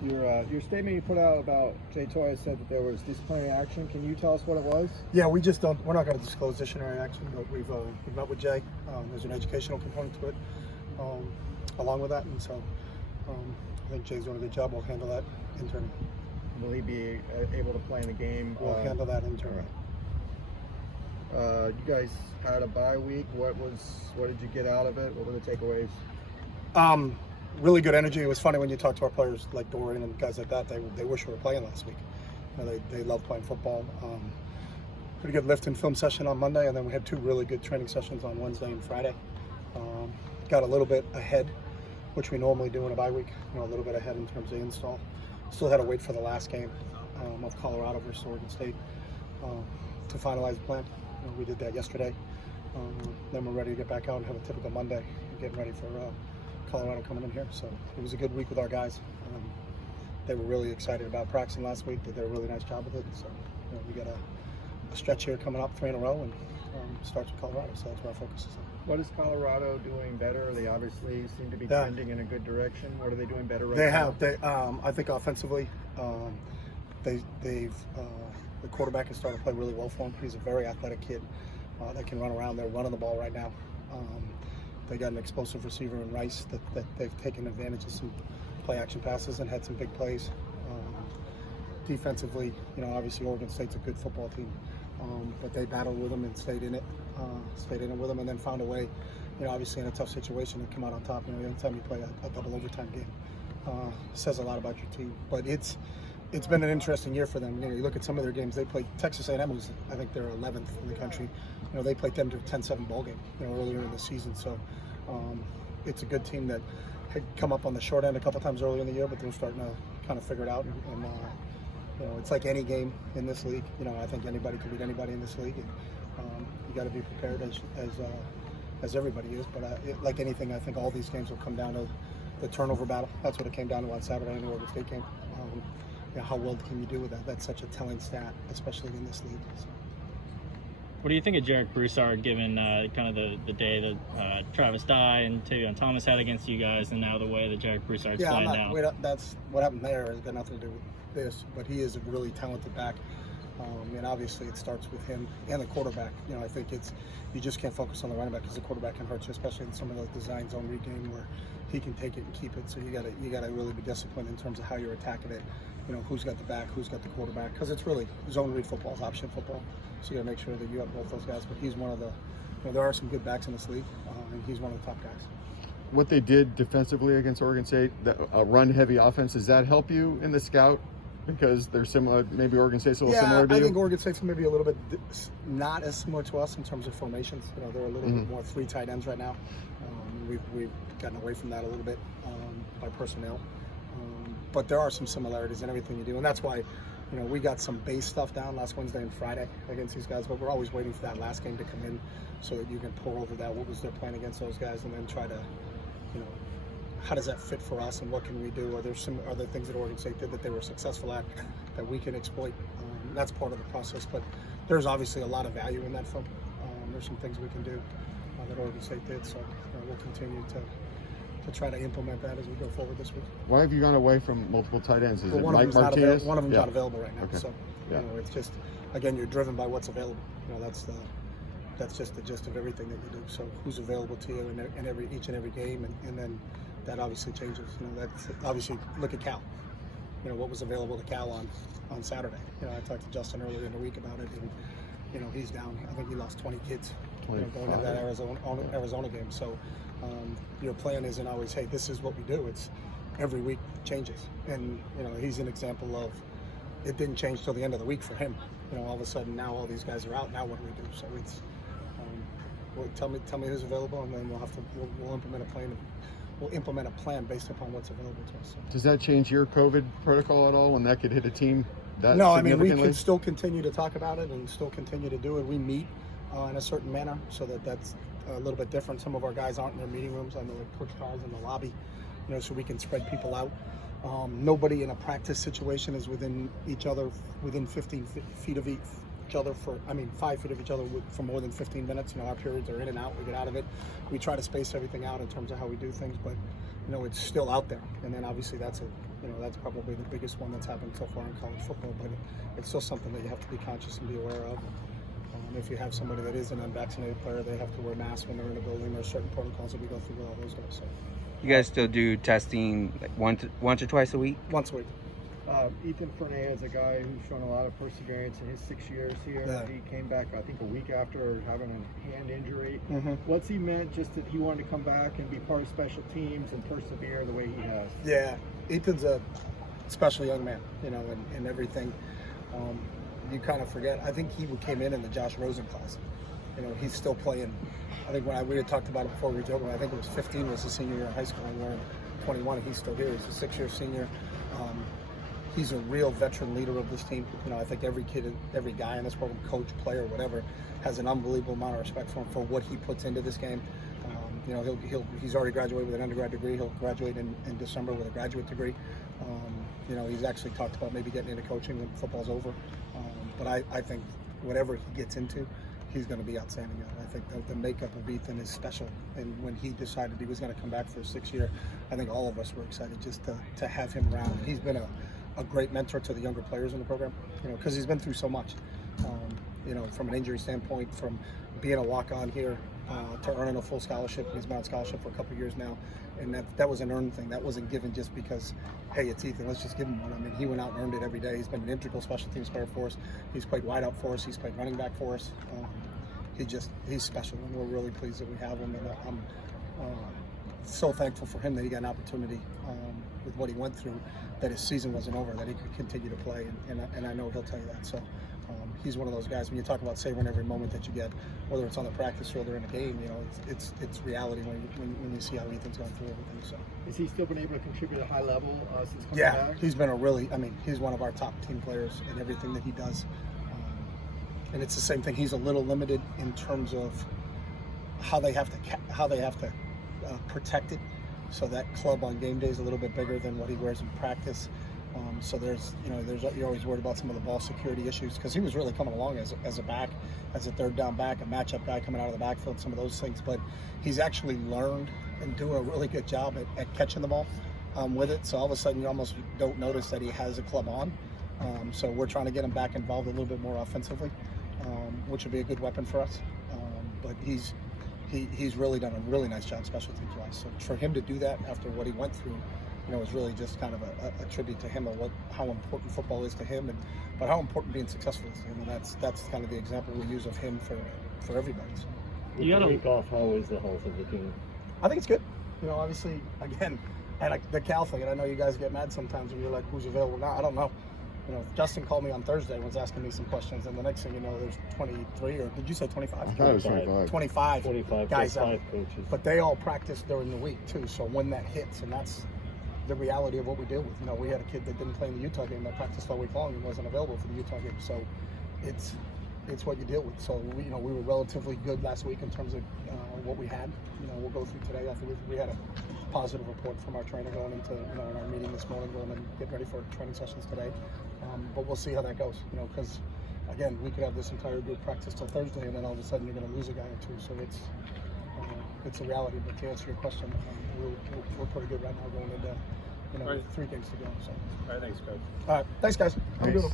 Your statement you put out about Jay Toia said that there was disciplinary action. Can you tell us what it was? Yeah, we just don't. We're not going to disclose disciplinary action, but we've met with Jay. There's an educational component to it, along with that, and so I think Jay's doing a good job. We'll handle that internally. Will he be able to play in the game? We'll handle that internally. You guys had a bye week. What did you get out of it? What were the takeaways? Really good energy. It was funny when you talk to our players like Dorian and guys like that. They wish we were playing last week. You know, they love playing football. Pretty good lift and film session on Monday, and then we had 2 really good training sessions on Wednesday and Friday. Got a little bit ahead, which we normally do in a bye week. You know, a little bit ahead in terms of install. Still had to wait for the last game of Colorado versus Oregon State to finalize the plan. You know, we did that yesterday. Then we're ready to get back out and have a typical Monday, getting ready for Colorado coming in here. So it was a good week with our guys. They were really excited about practicing last week. They did a really nice job with it. So you know, we got a stretch here coming up, 3 in a row, and starts with Colorado. So that's where our focus is on. What is Colorado doing better? They obviously seem to be trending in a good direction. What are they doing better right now? They have. I think offensively, the quarterback has started to play really well for them. He's a very athletic kid that can run around. They're running the ball right now. They got an explosive receiver in Rice that they've taken advantage of some play action passes and had some big plays. Defensively, you know, obviously Oregon State's a good football team, but they battled with them and stayed in it with them, and then found a way, you know, obviously in a tough situation to come out on top. You know, anytime you play a double overtime game, says a lot about your team. But it's been an interesting year for them. You know, you look at some of their games. They played Texas A&M, who's I think they're 11th in the country. You know, they played them to a 10-7 ball game, you know, earlier in the season. So it's a good team that had come up on the short end a couple times earlier in the year, but they're starting to kind of figure it out. And you know, it's like any game in this league. You know, I think anybody can beat anybody in this league. And, you got to be prepared as everybody is. But like anything, I think all these games will come down to the turnover battle. That's what it came down to on Saturday in the Oregon State game. You know, how well can you do with that? That's such a telling stat, especially in this league. So. What do you think of Jared Brossard, given kind of the day that Travis Dye and Tavion Thomas had against you guys, and now the way that Jared Brossard's playing now? That's what happened there has got nothing to do with this, but he is a really talented back. And obviously it starts with him and the quarterback. You know, I think you just can't focus on the running back because the quarterback can hurt you, especially in some of those design zone read game where he can take it and keep it. So you gotta really be disciplined in terms of how you're attacking it. You know, who's got the back, who's got the quarterback, because it's really zone read football is option football. So you gotta make sure that you have both those guys. But he's one of the, you know, there are some good backs in this league, and he's one of the top guys. What they did defensively against Oregon State, a run-heavy offense, does that help you in the scout? Because they're similar, maybe Oregon State's a little similar to you? I think Oregon State's maybe a little bit not as similar to us in terms of formations. You know, they're a little bit more 3 tight ends right now. We've gotten away from that a little bit by personnel. But there are some similarities in everything you do, and that's why, you know, we got some base stuff down last Wednesday and Friday against these guys, but we're always waiting for that last game to come in so that you can pour over that. What was their plan against those guys, and then try to, you know, how does that fit for us, and what can we do? Are there some other things that Oregon State did that they were successful at that we can exploit? That's part of the process, but there's obviously a lot of value in that film. There's some things we can do that Oregon State did, so we'll continue to try to implement that as we go forward this week. Why have you gone away from multiple tight ends? Is it Mike Martinez? One of them's not available right now. Okay. So you know, it's just, again, you're driven by what's available. You know, that's just the gist of everything that you do. So who's available to you in each and every game, and then that obviously changes. You know, that's obviously, look at Cal. You know, what was available to Cal on Saturday. You know, I talked to Justin earlier in the week about it, and you know, he's down. I think he lost 20 kids. You know, going into that Arizona game. So your plan isn't always, hey, this is what we do. It's every week changes, and you know, he's an example of it didn't change till the end of the week for him. You know, all of a sudden now all these guys are out. Now what do we do? So it's tell me who's available, and then we'll implement a plan. We'll implement a plan based upon what's available to us. So. Does that change your COVID protocol at all when that could hit a team? No, I mean, we can still continue to talk about it and still continue to do it. We meet in a certain manner, so that's a little bit different. Some of our guys aren't in their meeting rooms. I know like Coach Carr's in the lobby, you know, so we can spread people out. Nobody in a practice situation is within each other, within 15 feet of each other 5 feet of each other for more than 15 minutes. You know, our periods are in and out. We get out of it. We try to space everything out in terms of how we do things, but it's still out there. And then obviously that's that's probably the biggest one that's happened so far in college football. But it's still something that you have to be conscious and be aware of. If you have somebody that is an unvaccinated player, they have to wear masks when they're in a building. There's certain protocols that we go through with all those guys. So. You guys still do testing like once or twice a week? Once a week. Ethan Fernea is a guy who's shown a lot of perseverance in his 6 years here. Yeah. He came back, I think, a week after having a hand injury. Mm-hmm. What's he meant just that he wanted to come back and be part of special teams and persevere the way he has? Yeah, Ethan's a special young man, and everything. You kind of forget. I think he came in the Josh Rosen class. He's still playing. I think we had talked about it before we were joking. I think it was 15 was his senior year in high school, and we're in 21, and he's still here. He's a 6-year senior. He's a real veteran leader of this team. I think every kid, every guy in this program, coach, player, whatever, has an unbelievable amount of respect for him for what he puts into this game. He's already graduated with an undergrad degree. He'll graduate in December with a graduate degree. He's actually talked about maybe getting into coaching when football's over. But I think whatever he gets into, he's going to be outstanding at it. I think the makeup of Ethan is special. And when he decided he was going to come back for his 6th year, I think all of us were excited just to have him around. He's been a great mentor to the younger players in the program, because he's been through so much. From an injury standpoint, from being a walk-on here to earning a full scholarship. He's been on scholarship for a couple of years now, and that was an earned thing. That wasn't given just because, hey, it's Ethan, let's just give him one. I mean, he went out and earned it every day. He's been an integral special teams player for us. He's played wide out for us. He's played running back for us. He's special, and we're really pleased that we have him. And I'm so thankful for him that he got an opportunity with what he went through, that his season wasn't over, that he could continue to play, and I know he'll tell you that. So he's one of those guys, when you talk about savoring every moment that you get, whether it's on the practice field or in a game, it's reality when you see how Ethan's gone through everything. So Has he still been able to contribute at a high level since coming yeah, back? he's been he's one of our top team players in everything that he does. And it's the same thing. He's a little limited in terms of how they have to protect it. So that club on game day is a little bit bigger than what he wears in practice. So you're always worried about some of the ball security issues, because he was really coming along as a back, as a third down back, a matchup guy coming out of the backfield, some of those things. But he's actually learned and doing a really good job at catching the ball with it. So all of a sudden you almost don't notice that he has a club on. So we're trying to get him back involved a little bit more offensively, which would be a good weapon for us. But he's really done a really nice job special teams wise. So for him to do that after what he went through, is really just kind of a tribute to him of how important football is to him, but how important being successful is to him. And that's kind of the example we use of him for everybody. So. With the week off, how is the health of the team? I think it's good. Obviously, again, and the Cal thing, and I know you guys get mad sometimes when you're like, who's available now? I don't know. Justin called me on Thursday and was asking me some questions, and the next thing you know, there's 23, or did you say 25? I thought it was 25. 25 guys plus out. 5 coaches. But they all practice during the week too, so when that hits, and that's the reality of what we deal with. We had a kid that didn't play in the Utah game that practiced all week long and wasn't available for the Utah game, so it's what you deal with. So we were relatively good last week in terms of what we had. We'll go through today. I think we had a positive report from our trainer going into in our meeting this morning, going and getting ready for training sessions today. But we'll see how that goes. Because again, we could have this entire group practice till Thursday, and then all of a sudden you're going to lose a guy or two. So it's a reality. But to answer your question, we're pretty good right now going into 3 games to go. So. All right, thanks, Coach. All right, thanks guys. Have a good one.